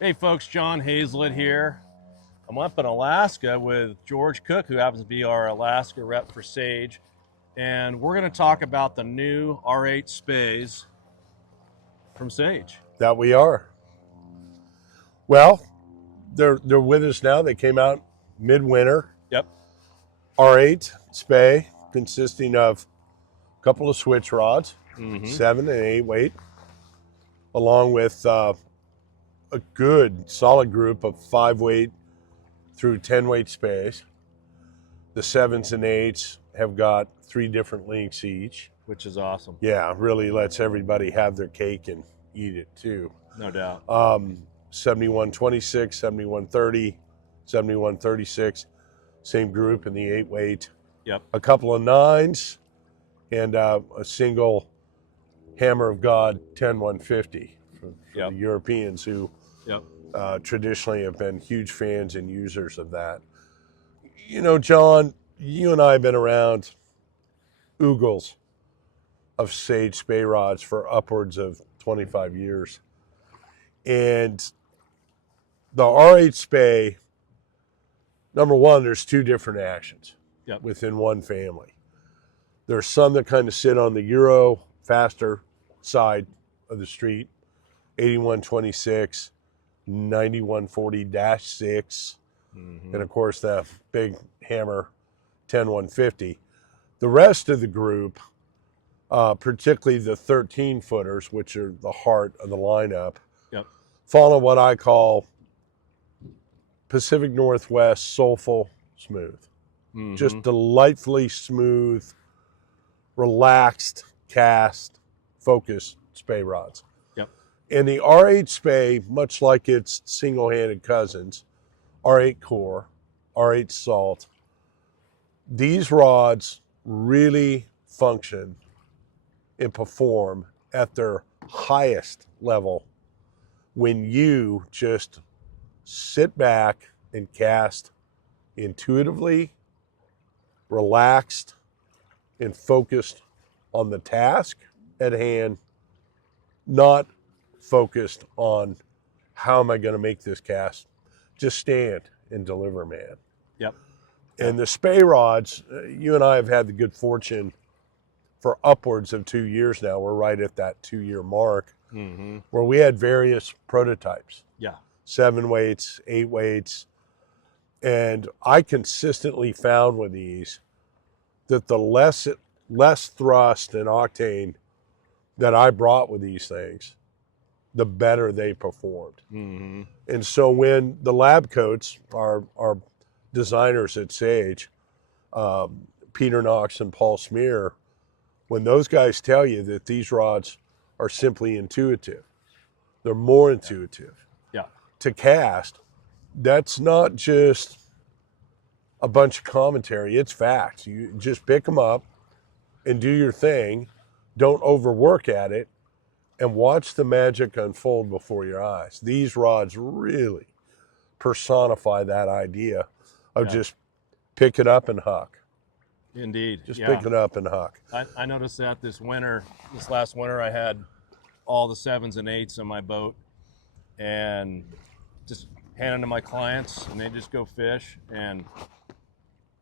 Hey folks, John Hazlett here. I'm up in Alaska with George Cook, who happens to be our Alaska rep for Sage, and we're going to talk about the new R8 Speys from Sage. That we are. Well, they're with us now. They came out midwinter. Yep. R8 Spey, consisting of a couple of switch rods, Mm-hmm. 7 and 8 weight, along with a good solid group of 5 weight through 10 weight Speys. The 7s and 8s have got 3 different links each. Which is awesome. Yeah, really lets everybody have their cake and eat it too. No doubt. 7126, 7130, 7136, same group in the 8 weight. Yep. A couple of 9s and a single Hammer of God 10150 for Yep. the Europeans who Yep. Traditionally have been huge fans and users of that. You know, John, you and I have been around oogles of Sage Spey rods for upwards of 25 years. And the R8 Spey, number one, there's 2 different actions Yep. within one family. There's some that kind of sit on the Euro faster side of the street, 8126, 9140-6, Mm-hmm. and of course the big Hammer 10150. The rest of the group, particularly the 13 footers, which are the heart of the lineup, Yep. follow what I call Pacific Northwest soulful smooth. Mm-hmm. Just delightfully smooth, relaxed, cast, focused Spey rods. Yep. And the R8 Spey, much like its single-handed cousins, R8 Core, R8 Salt, these rods really function and perform at their highest level when you just sit back and cast intuitively, relaxed, and focused on the task at hand, not focused on how am I going to make this cast. Just stand and deliver, man. Yep. And the Spey rods, you and I have had the good fortune for upwards of 2 years now. We're right at that 2-year mark, Mm-hmm. where we had various prototypes. Yeah. 7 weights, 8 weights. And I consistently found with these that the less thrust and octane that I brought with these things, the better they performed. Mm-hmm. And so when the lab coats, our designers at Sage, Peter Knox and Paul Smear, when those guys tell you that these rods are simply intuitive, they're more intuitive. Yeah. To cast, that's not just a bunch of commentary, it's facts. You just pick them up and do your thing. Don't overwork at it and watch the magic unfold before your eyes. These rods really personify that idea of just pick it up and huck. Indeed. Just Yeah. pick it up and huck. I noticed that this last winter, I had all the 7s and 8s on my boat and just hand them to my clients, and they just go fish, and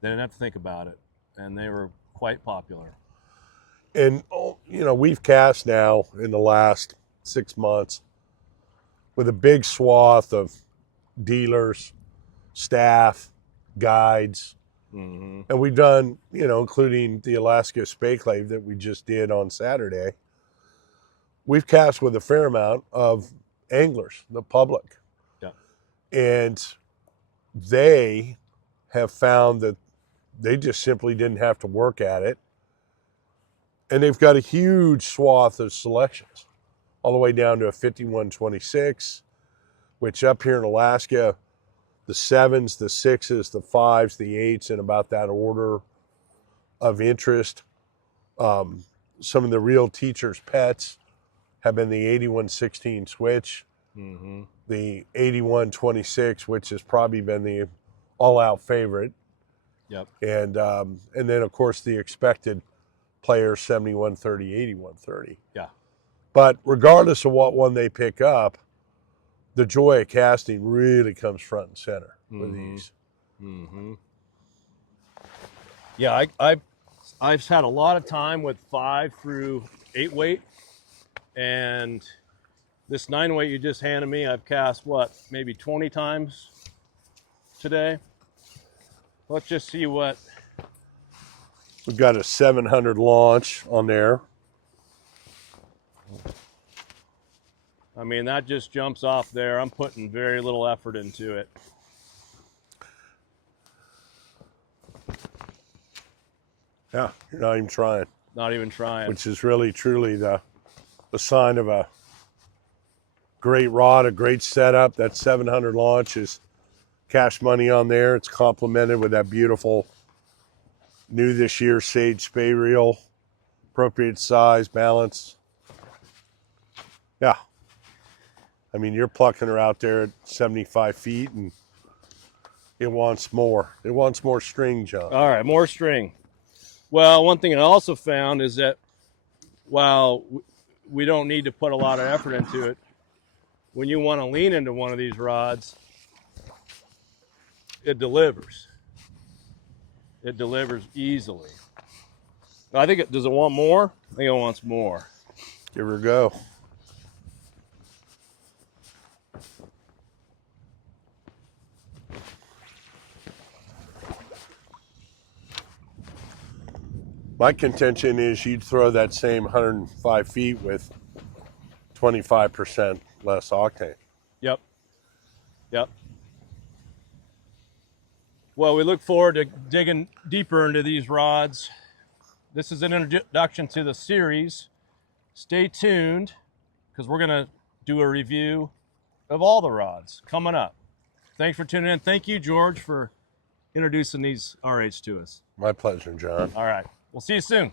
they didn't have to think about it, and they were quite popular. And, you know, we've cast now in the last 6 months with a big swath of dealers, staff, guides, Mm-hmm. and we've done, you know, including the Alaska Spey Clave that we just did on Saturday. We've cast with a fair amount of anglers, the public. Yeah. And they have found that they just simply didn't have to work at it. And they've got a huge swath of selections, all the way down to a 5126, which up here in Alaska, the 7s, the 6s, the 5s, the 8s, in about that order of interest. Some of the real teachers' pets have been the 8116 switch, Mm-hmm. the 8126, which has probably been the all-out favorite. Yep. And then, of course, the expected player 7130, 8130. Yeah. But regardless of what one they pick up, the joy of casting really comes front and center with these. Yeah, I've had a lot of time with 5 through 8 weight, and this 9 weight you just handed me, I've cast what, maybe 20 times today. Let's just see what. We've got a 700 launch on there. I mean, that just jumps off there. I'm putting very little effort into it. Yeah, you're not even trying. Not even trying. Which is really, truly the sign of a great rod, a great setup. That 700 launch is cash money on there. It's complemented with that beautiful new this year Sage Spey reel, appropriate size, balance. Yeah. I mean, you're plucking her out there at 75 feet and it wants more. It wants more string, John. All right, more string. Well, one thing I also found is that while we don't need to put a lot of effort into it, when you want to lean into one of these rods, it delivers. It delivers easily. I think does it want more? I think it wants more. Give her a go. My contention is you'd throw that same 105 feet with 25% less octane. Yep. Yep. Well, we look forward to digging deeper into these rods. This is an introduction to the series. Stay tuned, because we're going to do a review of all the rods coming up. Thanks for tuning in. Thank you, George, for introducing these R8s to us. My pleasure, John. All right. We'll see you soon.